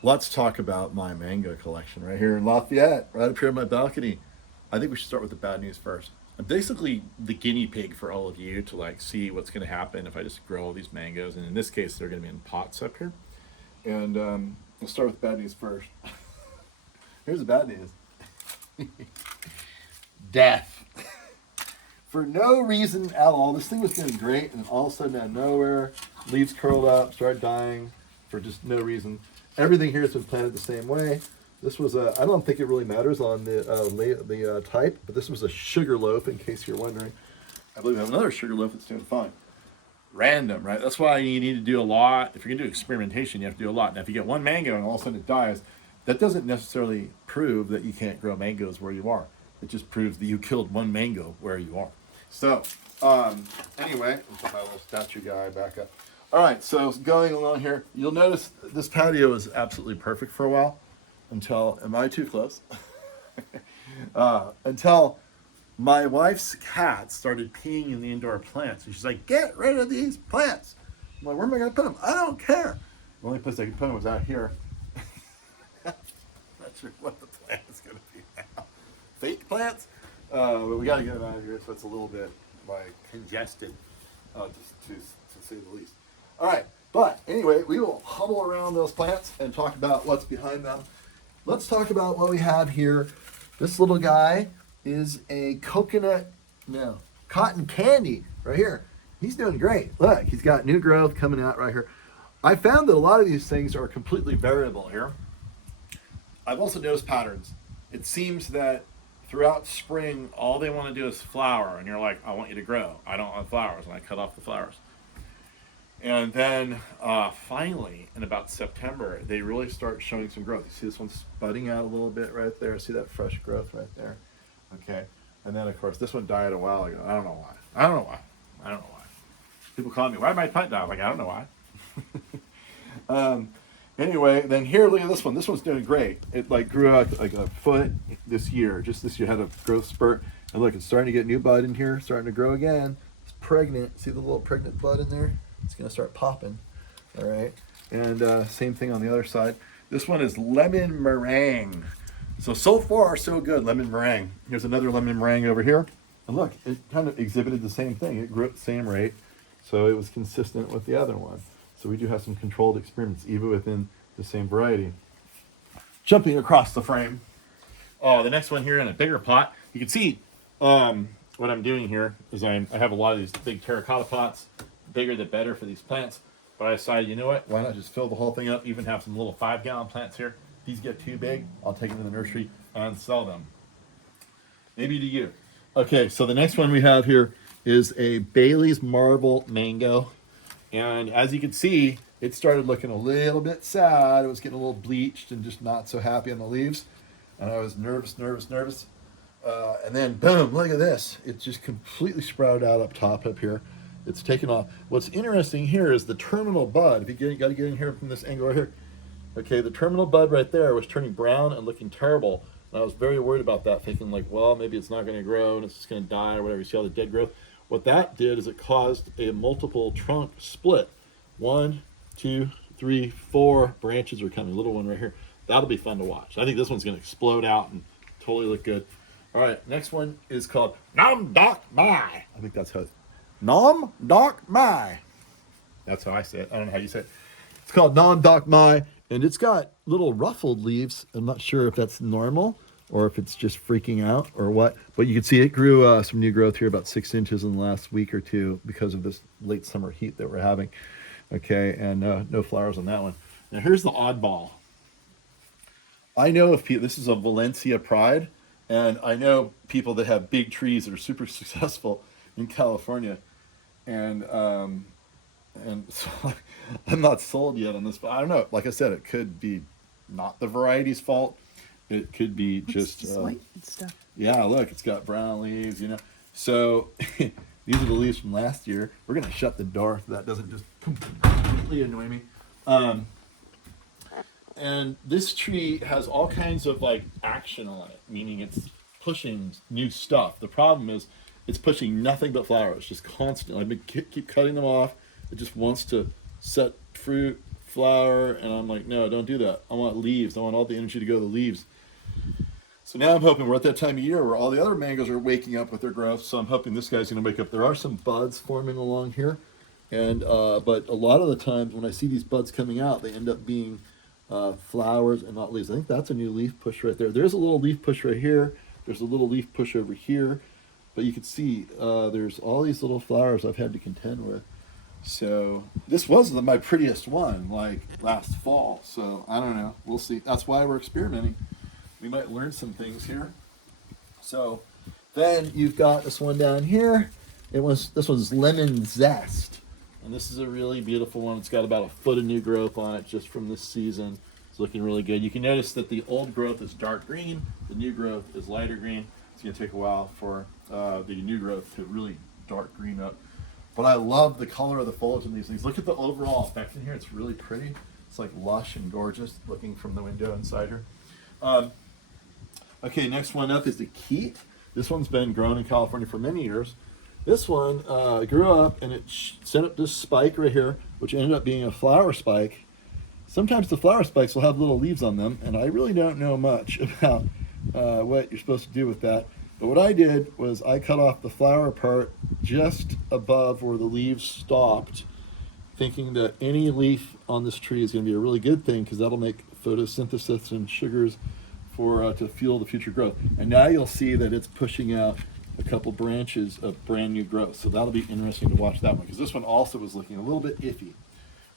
Let's talk about my mango collection right here in Lafayette, right up here on my balcony. I think we should start with the bad news first. I'm basically the guinea pig for all of you to like see what's going to happen if I just grow all these mangoes. And in this case, they're going to be in pots up here. And we'll start with bad news first. Here's the bad news: death. For no reason at all. This thing was doing great, and all of a sudden, out of nowhere, leaves curled up, start dying for just no reason. Everything here has been planted the same way. This was a, I don't think it really matters on the type, but this was a sugar loaf, in case you're wondering. I believe I have another sugar loaf that's doing fine. Random, right? That's why you need to do a lot. If you're going to do experimentation, you have to do a lot. Now, if you get one mango and all of a sudden it dies, that doesn't necessarily prove that you can't grow mangoes where you are. It just proves that you killed one mango where you are. So, anyway, let's put my little statue guy back up. All right, so going along here, you'll notice this patio is absolutely perfect for a while until, am I too close? Until my wife's cat started peeing in the indoor plants. And she's like, get rid of these plants. I'm like, where am I going to put them? I don't care. The only place I could put them was out here. Not sure what the plant is going to be now. Fake plants? But we got to get them out of here, so it's a little bit like congested, to say the least. All right, but anyway, we will hobble around those plants and talk about what's behind them. Let's talk about what we have here. This little guy is a coconut, no, cotton candy right here. He's doing great. Look, he's got new growth coming out right here. I found that a lot of these things are completely variable here. I've also noticed patterns. It seems that throughout spring, all they want to do is flower, and you're like, I want you to grow. I don't want flowers, and I cut off the flowers. And then finally, in about September, they really start showing some growth. You see this one's budding out a little bit right there. See that fresh growth right there? Okay. And then, of course, this one died a while ago. I don't know why. I don't know why. I don't know why. People call me, why did my plant die? I'm like, I don't know why. Anyway, then here, look at this one. This one's doing great. It like grew out like a foot this year. Just this year had a growth spurt. And look, it's starting to get new bud in here, starting to grow again. It's pregnant. See the little pregnant bud in there? It's going to start popping. All right. And same thing on the other side. This one is lemon meringue. So far, so good, lemon meringue. Here's another lemon meringue over here. And look, it kind of exhibited the same thing. It grew at the same rate. So it was consistent with the other one. So we do have some controlled experiments, even within the same variety. Jumping across the frame. Oh, the next one here in a bigger pot. You can see what I'm doing here is I have a lot of these big terracotta pots. Bigger the better for these plants. But I decided, you know what? Why not just fill the whole thing up? Even have some little 5-gallon plants here. If these get too big, I'll take them to the nursery and sell them. Maybe to you. Okay, so the next one we have here is a Bailey's Marble Mango. And as you can see, it started looking a little bit sad. It was getting a little bleached and just not so happy on the leaves. And I was nervous. And then, boom, look at this. It just completely sprouted out up top up here. It's taken off. What's interesting here is the terminal bud. If you got to get in here from this angle right here. Okay, the terminal bud right there was turning brown and looking terrible. And I was very worried about that, thinking like, well, maybe it's not going to grow and it's just going to die or whatever. You see all the dead growth? What that did is it caused a multiple trunk split. 1, 2, 3, 4 branches are coming. A little one right here. That'll be fun to watch. I think this one's going to explode out and totally look good. All right, next one is called Nam Doc Mai. I think that's how it's Nam Doc Mai. That's how I say it. I don't know how you say it. It's called Nam Doc Mai, and it's got little ruffled leaves. I'm not sure if that's normal or if it's just freaking out or what. But you can see it grew some new growth here, about 6 inches in the last week or two because of this late summer heat that we're having. Okay, and no flowers on that one. Now here's the oddball. I know if people, this is a Valencia Pride, and I know people that have big trees that are super successful in California, and so I'm not sold yet on this. But I don't know. Like I said, it could be not the variety's fault. It could be just white stuff. yeah. Look, it's got brown leaves. So these are the leaves from last year. We're gonna shut the door so that doesn't just completely annoy me. And this tree has all kinds of like action on it, meaning it's pushing new stuff. The problem is it's pushing nothing but flowers, just constantly. Keep cutting them off. It just wants to set fruit, flower, and I'm like, no, don't do that. I want leaves. I want all the energy to go to the leaves. So now I'm hoping we're at that time of year where all the other mangoes are waking up with their growth. So I'm hoping this guy's going to wake up. There are some buds forming along here, and but a lot of the times when I see these buds coming out, they end up being flowers and not leaves. I think that's a new leaf push right there. There's a little leaf push right here. There's a little leaf push over here, but you can see there's all these little flowers I've had to contend with. So this was my prettiest one, like last fall. So I don't know. We'll see. That's why we're experimenting. We might learn some things here. So then you've got this one down here. This one's Lemon Zest, and this is a really beautiful one. It's got about a foot of new growth on it just from this season. It's looking really good. You can notice that the old growth is dark green. The new growth is lighter green. It's going to take a while for the new growth to really dark green up. But I love the color of the foliage in these things. Look at the overall effect in here. It's really pretty. It's like lush and gorgeous looking from the window inside here. Okay, next one up is the Keat. This one's been grown in California for many years. This one grew up and it sent up this spike right here, which ended up being a flower spike. Sometimes the flower spikes will have little leaves on them, and I really don't know much about what you're supposed to do with that. But what I did was I cut off the flower part just above where the leaves stopped, thinking that any leaf on this tree is going to be a really good thing because that'll make photosynthesis and sugars for to fuel the future growth. And now you'll see that it's pushing out a couple branches of brand new growth. So that'll be interesting to watch that one because this one also was looking a little bit iffy.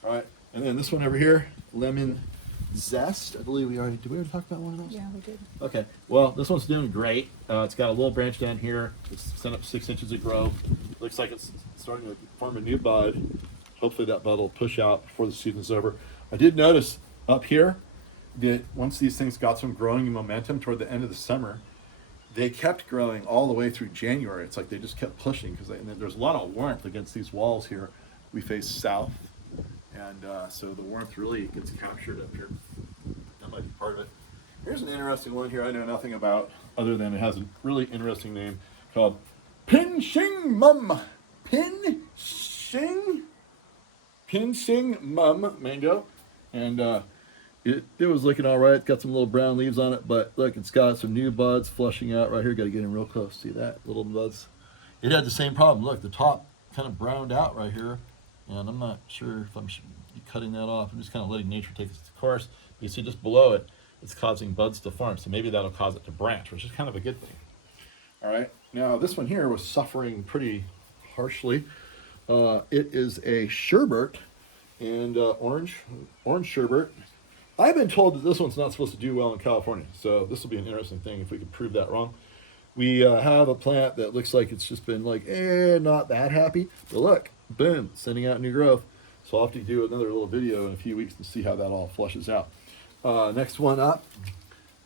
All right, and then this one over here, Lemon Zest. I believe did we already talk about one of those? Yeah, we did. Okay, well, this one's doing great. It's got a little branch down here. It's sent up 6 inches of growth. Looks like it's starting to form a new bud. Hopefully that bud will push out before the season's over. I did notice up here that once these things got some growing momentum toward the end of the summer, they kept growing all the way through January. It's like they just kept pushing because there's a lot of warmth against these walls here. We face south, and so the warmth really gets captured up here. That might be part of it. Here's an interesting one here I know nothing about other than it has a really interesting name called Pinshing Mum. Pinshing Mum mango. And it was looking all right. It's got some little brown leaves on it, but look, it's got some new buds flushing out right here. Got to get in real close. See that? Little buds. It had the same problem. Look, the top kind of browned out right here, and I'm not sure if I'm cutting that off. I'm just kind of letting nature take its course. You see just below it, it's causing buds to form, so maybe that'll cause it to branch, which is kind of a good thing. All right, now this one here was suffering pretty harshly. It is a sherbet, and orange sherbet. I've been told that this one's not supposed to do well in California, so this will be an interesting thing if we can prove that wrong. We have a plant that looks like it's just been like, not that happy, but look, boom, sending out new growth. So I'll have to do another little video in a few weeks to see how that all flushes out. Next one up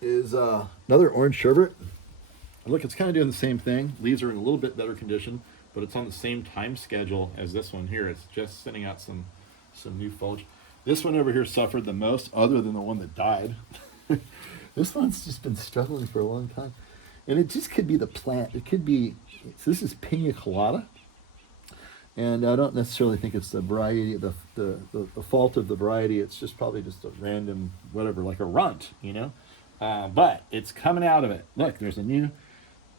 is another orange sherbet. Look, it's kind of doing the same thing. Leaves are in a little bit better condition, but it's on the same time schedule as this one here. It's just sending out some new foliage. This one over here suffered the most, other than the one that died. This one's just been struggling for a long time. And it just could be the plant. It could be, so this is Pina Colada. And I don't necessarily think it's the variety, the fault of the variety. It's just probably just a random, whatever, like a runt, you know? But it's coming out of it. Look, there's a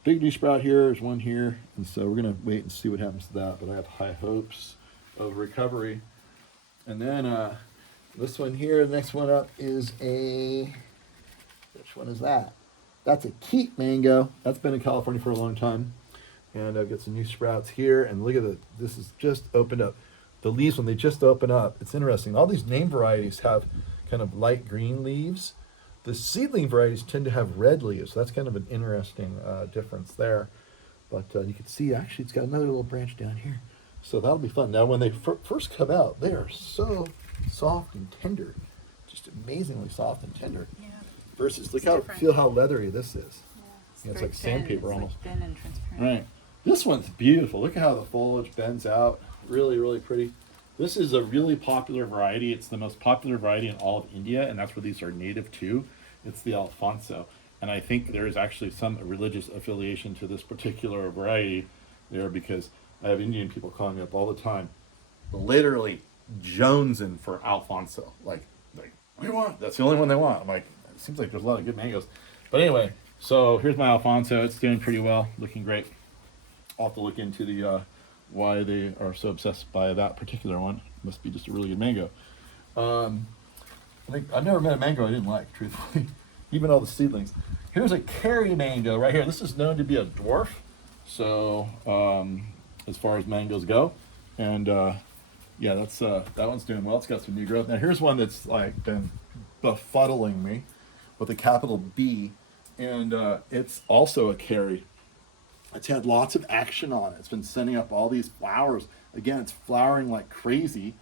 big new sprout here. There's one here. And so we're going to wait and see what happens to that. But I have high hopes of recovery. And then this one here, the next one up is which one is that? That's a Keat mango. That's been in California for a long time. And I've got some new sprouts here. And look at this is just opened up. The leaves, when they just open up, it's interesting. All these name varieties have kind of light green leaves. The seedling varieties tend to have red leaves. So that's kind of an interesting difference there. But you can see, actually, it's got another little branch down here. So that'll be fun. Now, when they first come out, they are so soft and tender. Just amazingly soft and tender. Yeah. Versus, It's feel how leathery this is. Yeah, It's like sandpaper almost. Like thin and transparent. Right. This one's beautiful. Look at how the foliage bends out. Really, really pretty. This is a really popular variety. It's the most popular variety in all of India, and that's where these are native to. It's the Alfonso. And I think there is actually some religious affiliation to this particular variety there, because I have Indian people calling me up all the time, literally jonesing for Alfonso. Like what do you want? That's the only one they want. I'm like, it seems like there's a lot of good mangoes. But anyway, so here's my Alfonso. It's doing pretty well, looking great. I'll have to look into the why they are so obsessed by that particular one. Must be just a really good mango. I think I've never met a mango I didn't like, truthfully. Even all the seedlings. Here's a Kerry mango right here. This is known to be a dwarf. So as far as mangoes go, and yeah, that's that one's doing well. It's got some new growth. Now here's one that's like been befuddling me with a capital B, and it's also a Kerry. It's had lots of action on it. It's been sending up all these flowers. Again, it's flowering like crazy,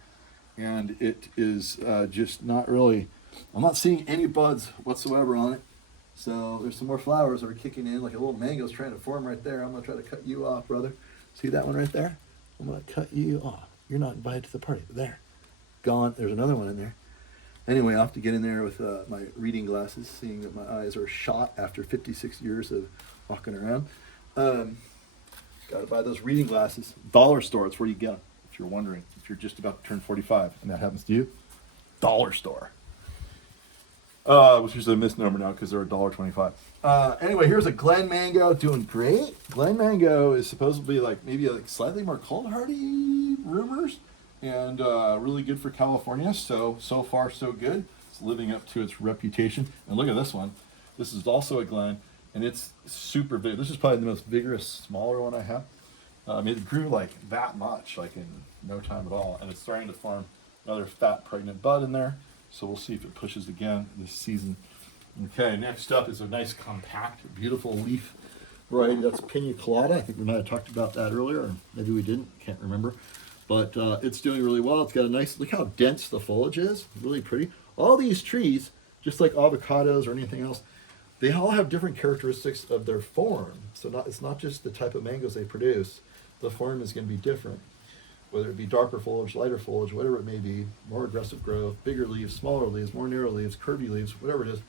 and it is just not really, I'm not seeing any buds whatsoever on it. So there's some more flowers that are kicking in, like a little mango's trying to form right there. I'm gonna try to cut you off, brother. See that one right there? I'm gonna cut you off. You're not invited to the party. There, gone. There's another one in there. Anyway, I'll have to get in there with my reading glasses, seeing that my eyes are shot after 56 years of walking around. Gotta buy those reading glasses. Dollar store, it's where you get them, if you're wondering. If you're just about to turn 45 and that happens to you, dollar store. Which is a misnomer now because they're $1.25. Anyway, here's a Glen Mango doing great. Glen Mango is supposed to be like maybe like slightly more cold hardy, rumors, and really good for California. So far so good. It's living up to its reputation. And look at this one. This is also a Glen, and it's super big. This is probably the most vigorous, smaller one I have. It grew like that much, like in no time at all, and it's starting to form another fat, pregnant bud in there. So we'll see if it pushes again this season. Okay, next up is a nice, compact, beautiful leaf variety. That's Pina Colada. I think we might have talked about that earlier, or maybe we didn't. Can't remember. But it's doing really well. It's got a nice, look how dense the foliage is. Really pretty. All these trees, just like avocados or anything else, they all have different characteristics of their form. So it's not just the type of mangoes they produce. The form is going to be different. Whether it be darker foliage, lighter foliage, whatever it may be, more aggressive growth, bigger leaves, smaller leaves, more narrow leaves, curvy leaves, whatever it is.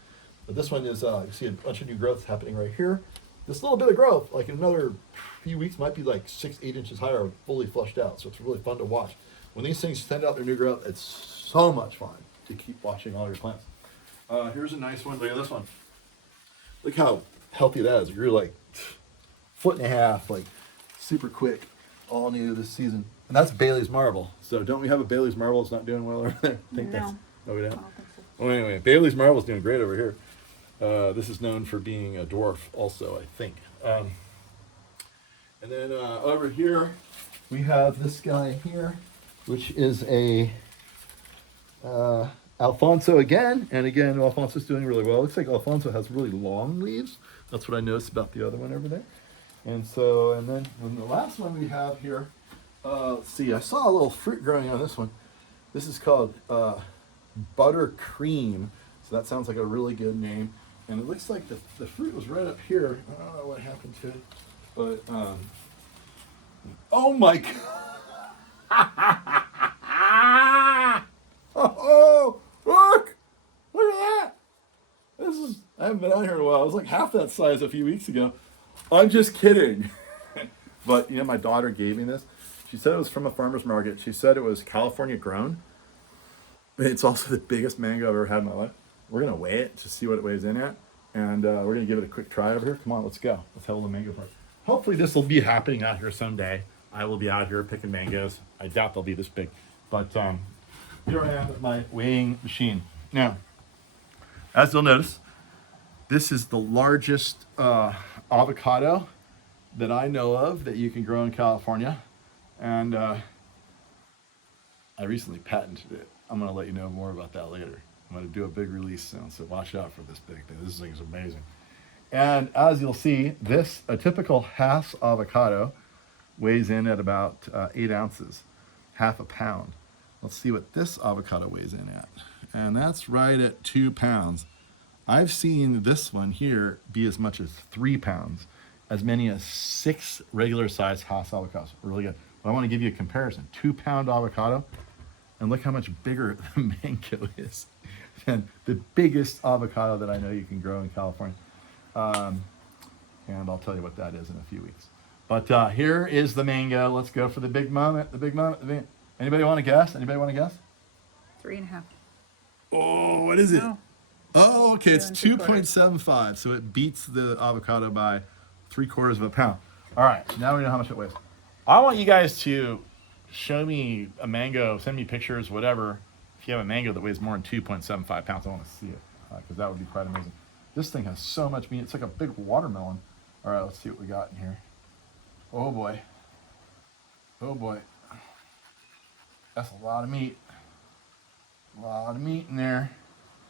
But this one is, you see a bunch of new growth happening right here. This little bit of growth, like in another few weeks, might be like 6-8 inches higher, fully flushed out. So it's really fun to watch. When these things send out their new growth, it's so much fun to keep watching all your plants. Here's a nice one. Look at this one. Look how healthy that is. It grew like 1.5 feet, like super quick, all new this season. And that's Bailey's Marble. So don't we have a Bailey's Marble that's not doing well over there? I think No. No, we don't. I don't think so. Well, anyway, Bailey's Marble is doing great over here. This is known for being a dwarf also, I think. And then over here, we have this guy here, which is a Alfonso again. And again, Alfonso's doing really well. Looks like Alfonso has really long leaves. That's what I noticed about the other one over there. And then the last one we have here, let's see, I saw a little fruit growing on this one. This is called Buttercream. So that sounds like a really good name. And it looks like the fruit was right up here. I don't know what happened to it. But, oh my God. Oh, look! Look at that! I haven't been out here in a while. It was like half that size a few weeks ago. I'm just kidding. But, you know, my daughter gave me this. She said it was from a farmer's market. She said it was California grown. It's also the biggest mango I've ever had in my life. We're going to weigh it to see what it weighs in at. And we're going to give it a quick try over here. Come on, let's go. Let's have a little mango party. Hopefully this will be happening out here someday. I will be out here picking mangoes. I doubt they'll be this big. But here I am with my weighing machine. Now, as you'll notice, this is the largest avocado that I know of that you can grow in California. And I recently patented it. I'm going to let you know more about that later. I'm going to do a big release soon, so watch out for this big thing. This thing is amazing. And as you'll see, a typical Hass avocado weighs in at about 8 ounces, half a pound. Let's see what this avocado weighs in at. And that's right at 2 pounds. I've seen this one here be as much as 3 pounds, as many as 6 regular sized Hass avocados. Really good. But I want to give you a comparison. 2-pound avocado, and look how much bigger the mango is than the biggest avocado that I know you can grow in California. And I'll tell you what that is in a few weeks. But here is the mango. Let's go for the big moment. Anybody want to guess? Anybody want to guess? 3.5. Oh, what is it? No. Oh, okay, it's 2 2.75, so it beats the avocado by 3/4 of a pound. All right, now we know how much it weighs. I want you guys to show me a mango, send me pictures, whatever. If you have a mango that weighs more than 2.75 pounds, I want to see it, because that would be quite amazing. This thing has so much meat. It's like a big watermelon. All right, let's see what we got in here. Oh boy. Oh boy. That's a lot of meat. A lot of meat in there.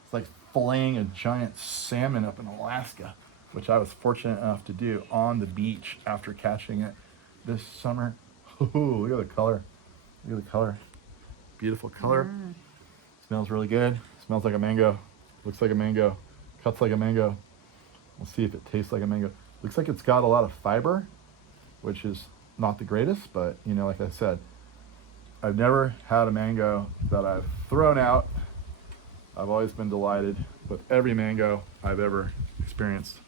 It's like filleting a giant salmon up in Alaska, which I was fortunate enough to do on the beach after catching it this summer. Ooh, look at the color. Look at the color. Beautiful color. Smells really good. Smells like a mango. Looks like a mango. Cuts like a mango. We'll see if it tastes like a mango. Looks like it's got a lot of fiber, which is not the greatest, but you know, like I said, I've never had a mango that I've thrown out. I've always been delighted with every mango I've ever experienced,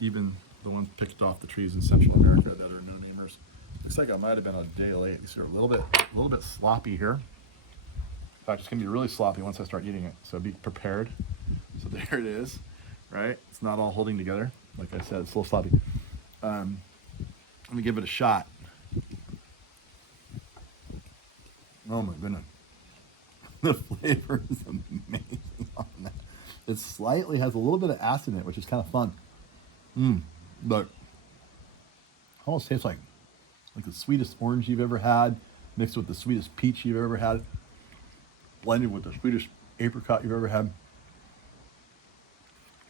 even the ones picked off the trees in Central America that are no-namers. Looks like I might have been a day late. These are a little bit sloppy here. In fact, it's gonna be really sloppy once I start eating it, so be prepared. So there it is, right? It's not all holding together. Like I said, it's a little sloppy. Let me give it a shot. Oh my goodness. The flavor is amazing on that. It slightly has a little bit of acid in it, which is kind of fun. But almost tastes like the sweetest orange you've ever had, mixed with the sweetest peach you've ever had, blended with the sweetest apricot you've ever had,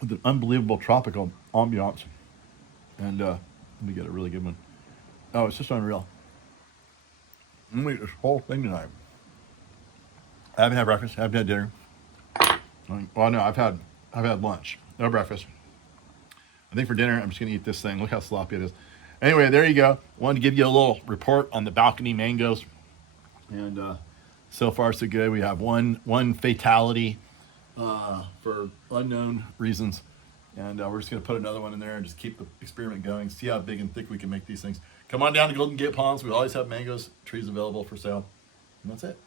with an unbelievable tropical ambiance. And let me get a really good one. Oh, it's just unreal. I'm gonna eat this whole thing tonight. I haven't had breakfast. I haven't had dinner. Well, no, I've had lunch. No breakfast. I think for dinner, I'm just gonna eat this thing. Look how sloppy it is. Anyway, there you go. Wanted to give you a little report on the balcony mangoes, and so far so good. We have one fatality for unknown reasons, and we're just gonna put another one in there and just keep the experiment going. See how big and thick we can make these things. Come on down to Golden Gate Palms. We always have mangoes trees available for sale, and that's it.